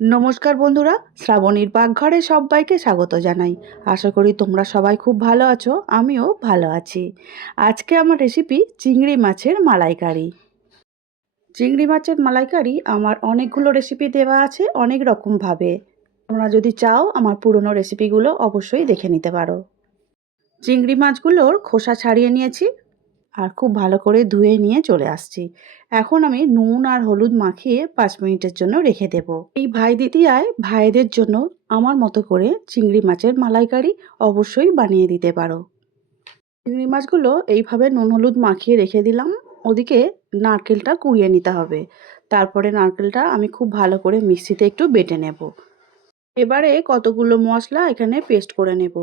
নমস্কার বন্ধুরা, শ্রাবণীর পাকঘরে সবাইকে স্বাগত জানাই। আশা করি তোমরা সবাই খুব ভালো আছো, আমিও ভালো আছি। আজকে আমার রেসিপি চিংড়ি মাছের মালাইকারি। চিংড়ি মাছের মালাইকারি আমার অনেকগুলো রেসিপি দেওয়া আছে অনেক রকমভাবে। তোমরা যদি চাও আমার পুরনো রেসিপিগুলো অবশ্যই দেখে নিতে পারো। চিংড়ি মাছগুলোর খোসা ছাড়িয়ে নিয়েছি আর খুব ভালো করে ধুয়ে নিয়ে চলে আসছি। এখন আমি নুন আর হলুদ মাখিয়ে পাঁচ মিনিটের জন্য রেখে দেব। এই ভাই দিদিয়ায় ভাইদের জন্য আমার মতো করে চিংড়ি মাছের মালাইকারি অবশ্যই বানিয়ে দিতে পারো। চিংড়ি মাছগুলো এইভাবে নুন হলুদ মাখিয়ে রেখে দিলাম। ওদিকে নারকেলটা কুড়িয়ে নিতে হবে। তারপরে নারকেলটা আমি খুব ভালো করে মিক্সিতে একটু বেটে নেব। এবারে কতগুলো মশলা এখানে পেস্ট করে নেব।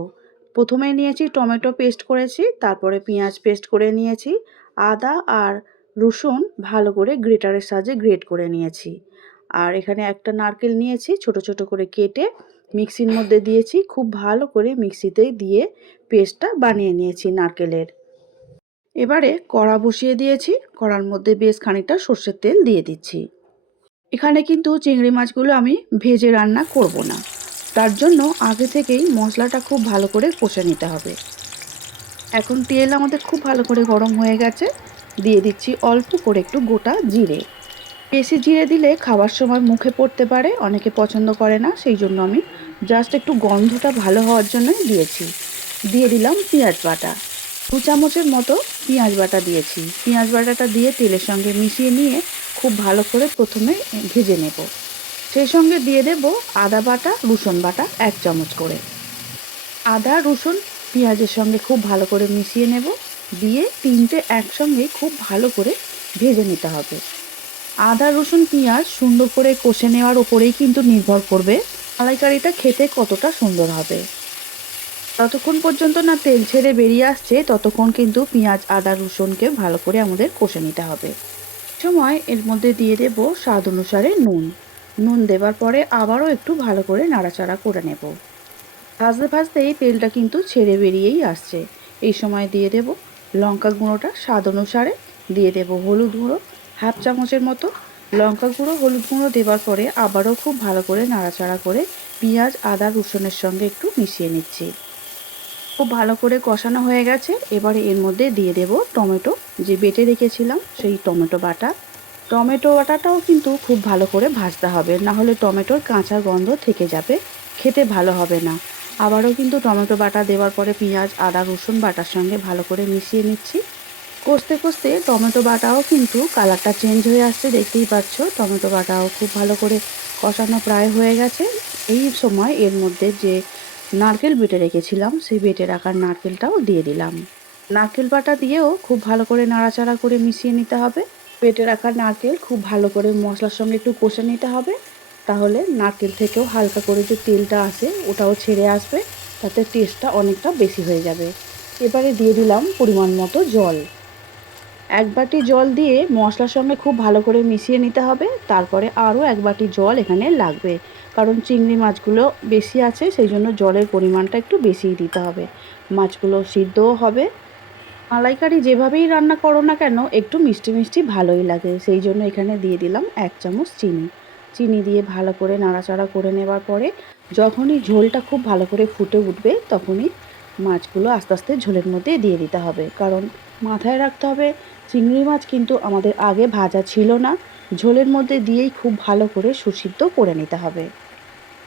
প্রথমে নিয়েছি টমেটো পেস্ট করেছি, তারপরে পেঁয়াজ পেস্ট করে নিয়েছি, আদা আর রসুন ভালো করে গ্রেটারের সাহায্যে গ্রেট করে নিয়েছি। আর এখানে একটা নারকেল নিয়েছি, ছোট ছোট করে কেটে মিক্সির মধ্যে দিয়েছি, খুব ভালো করে মিক্সিতে দিয়ে পেস্টটা বানিয়ে নিয়েছি নারকেলের। এবারে কড়া বসিয়ে দিয়েছি, কড়ার মধ্যে বেশ খানিকটা সর্ষের তেল দিয়ে দিচ্ছি। এখানে কিন্তু চিংড়ি মাছগুলো আমি ভেজে রান্না করব না। তার জন্য আগে থেকেই মশলাটা খুব ভালো করে কষে নিতে হবে। এখন তেল আমাদের খুব ভালো করে গরম হয়ে গেছে। দিয়ে দিচ্ছি অল্প করে একটু গোটা জিরে। বেশি জিরে দিলে খাবার সময় মুখে পড়তে পারে, অনেকে পছন্দ করে না, সেই জন্য আমি জাস্ট একটু গন্ধটা ভালো হওয়ার জন্য দিয়েছি। দিয়ে দিলাম পেঁয়াজ বাটা। দু চামচের মতো পেঁয়াজ বাটা দিয়েছি। পেঁয়াজ বাটাটা দিয়ে তেলের সঙ্গে মিশিয়ে নিয়ে খুব ভালো করে প্রথমে ভেজে নেব। সেই সঙ্গে দিয়ে দেব আদা বাটা, রসুন বাটা এক চামচ করে। আদা, রসুন পেঁয়াজের সঙ্গে খুব ভালো করে মিশিয়ে নেব। দিয়ে তিনটে একসঙ্গে খুব ভালো করে ভেজে নিতে হবে। আদা, রসুন, পেঁয়াজ সুন্দর করে কষে নেওয়ার ওপরেই কিন্তু নির্ভর করবে মালাইকারিটা খেতে কতটা সুন্দর হবে। ততক্ষণ পর্যন্ত না তেল ছেড়ে বেরিয়ে আসছে, ততক্ষণ কিন্তু পেঁয়াজ, আদা, রসুনকে ভালো করে আমাদের কষে নিতে হবে। সময় এর মধ্যে দিয়ে দেব স্বাদ অনুসারে নুন। নুন দেবার পরে আবারও একটু ভালো করে নাড়াচাড়া করে নেব। ভাজতে ভাজতে এই তেলটা কিন্তু ছেড়ে বেরিয়েই আসছে। এই সময় দিয়ে দেব লঙ্কা গুঁড়োটা স্বাদ অনুসারে। দিয়ে দেব হলুদ গুঁড়ো, হাফ চামচের মতো। লঙ্কা গুঁড়ো, হলুদ গুঁড়ো দেওয়ার পরে আবারও খুব ভালো করে নাড়াচাড়া করে পেঁয়াজ, আদা, রসুনের সঙ্গে একটু মিশিয়ে নিচ্ছি। খুব ভালো করে কষানো হয়ে গেছে। এবারে এর মধ্যে দিয়ে দেব টমেটো। যে বেটে রেখেছিলাম সেই টমেটো বাটা। টমেটো বাটাটাও কিন্তু খুব ভালো করে ভাজতে হবে। না হলে টমেটোর কাঁচা গন্ধ থেকে যাবে, খেতে ভালো হবে না। আবারও কিন্তু টমেটো বাটা দেওয়ার পরে পেঁয়াজ, আদা, রসুন বাটার সঙ্গে ভালো করে মিশিয়ে নিচ্ছি। কষতে কষতে টমেটো বাটাও কিন্তু কালারটা চেঞ্জ হয়ে আসছে, দেখতেই পাচ্ছ। টমেটো বাটাও খুব ভালো করে কষানো প্রায় হয়ে গেছে। এই সময় এর মধ্যে যে নারকেল বেটে রেখেছিলাম, সেই বেটে রাখার নারকেলটাও দিয়ে দিলাম। নারকেল বাটা দিয়েও খুব ভালো করে নাড়াচাড়া করে মিশিয়ে নিতে হবে। বেটে রাখা নারকেল, খুব ভালো করে মশলার সঙ্গে একটু কষে নিতে হবে। তাহলে নারকেল থেকেও হালকা করে যে তেলটা আসে ওটাও ছেড়ে আসবে, তাতে টেস্টটা অনেকটা বেশি হয়ে যাবে। এবারে দিয়ে দিলাম পরিমাণ মতো জল। এক বাটি জল দিয়ে মশলার সঙ্গে খুব ভালো করে মিশিয়ে নিতে হবে। তারপরে আরও এক বাটি জল এখানে লাগবে। কারণ চিংড়ি মাছগুলো বেশি আছে, সেই জন্য জলের পরিমাণটা একটু বেশিই দিতে হবে। মাছগুলো সিদ্ধও হবে। মালাইকারি যেভাবেই রান্না করো না কেন, একটু মিষ্টি মিষ্টি ভালোই লাগে। সেই জন্য এখানে দিয়ে দিলাম এক চামচ চিনি। চিনি দিয়ে ভালো করে নাড়াচাড়া করে নেবার পরে যখনই ঝোলটা খুব ভালো করে ফুটে উঠবে, তখনই মাছগুলো আস্তে আস্তে ঝোলের মধ্যে দিয়ে দিতে হবে। কারণ মাথায় রাখতে হবে, চিংড়ি মাছ কিন্তু আমাদের আগে ভাজা ছিল না। ঝোলের মধ্যে দিয়েই খুব ভালো করে সুসিদ্ধ করে নিতে হবে।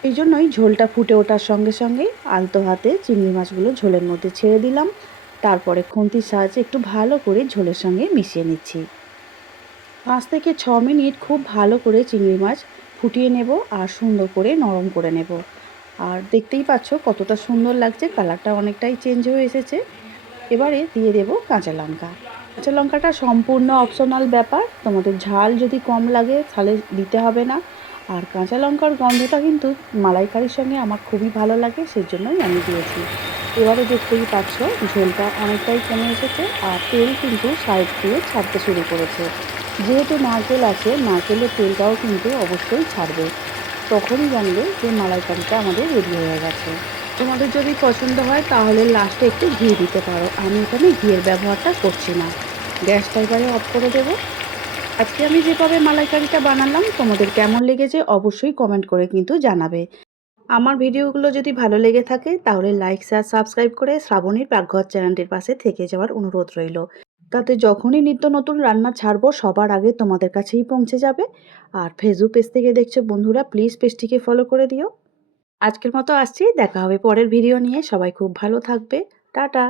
এই জন্যই ঝোলটা ফুটে ওঠার সঙ্গে সঙ্গে আলতো হাতে চিংড়ি মাছগুলো ঝোলের মধ্যে ছেড়ে দিলাম। তারপরে খুন্তির সাহায্যে একটু ভালো করে ঝোলের সঙ্গে মিশিয়ে নিচ্ছি। পাঁচ থেকে ছ মিনিট খুব ভালো করে চিংড়ি মাছ ফুটিয়ে নেব আর সুন্দর করে নরম করে নেব। আর দেখতেই পাচ্ছ কতটা সুন্দর লাগছে, কালারটা অনেকটাই চেঞ্জ হয়ে এসেছে। এবারে দিয়ে দেব কাঁচা লঙ্কা। কাঁচা লঙ্কাটা সম্পূর্ণ অপশনাল ব্যাপার। তোমাদের ঝাল যদি কম লাগে তাহলে দিতে হবে না। আর কাঁচা লঙ্কার গন্ধটা কিন্তু মালাইকারির সঙ্গে আমার খুবই ভালো লাগে সেই জন্যই আমি দিয়েছি। এবারে দেখতেই পাচ্ছ, ঝোলটা অনেকটাই কমে এসেছে আর তেল কিন্তু সাইড দিয়ে ছাড়তে শুরু করেছে। যেহেতু নারকেল আছে, নারকেলের তেলটাও কিন্তু অবশ্যই ছাড়বে। তখনই জানবে যে মালাইকারিটা আমাদের রেডি হয়ে গেছে। তোমাদের যদি পছন্দ হয়, তাহলে লাস্টে একটু ঘি দিতে পারো। আমি এখানে ঘিয়ের ব্যবহারটা করছি না। গ্যাসটা এবারে অফ করে দেবো। আজকে আমি যেভাবে মালাইকারিটা বানালাম, তোমাদের কেমন লেগেছে অবশ্যই কমেন্ট করে কিন্তু জানাবে। আমার ভিডিওগুলো যদি ভালো লেগে থাকে, তাহলে লাইক শেয়ার সাবস্ক্রাইব করে শ্রাবণীর পাকঘর চ্যানেলটির পাশে থেকে যাওয়ার অনুরোধ রইল। তাতে যখনই নিত্য নতুন রান্না ছাড়বো, সবার আগে তোমাদের কাছেই পৌঁছে যাবে। আর ফেসবুক পেজ থেকে দেখছ বন্ধুরা প্লিজ পেজটিকে ফলো করে দিও। আজকের মতো আসছি, দেখা হবে পরের ভিডিও নিয়ে। সবাই খুব ভালো থাকবে। টাটা!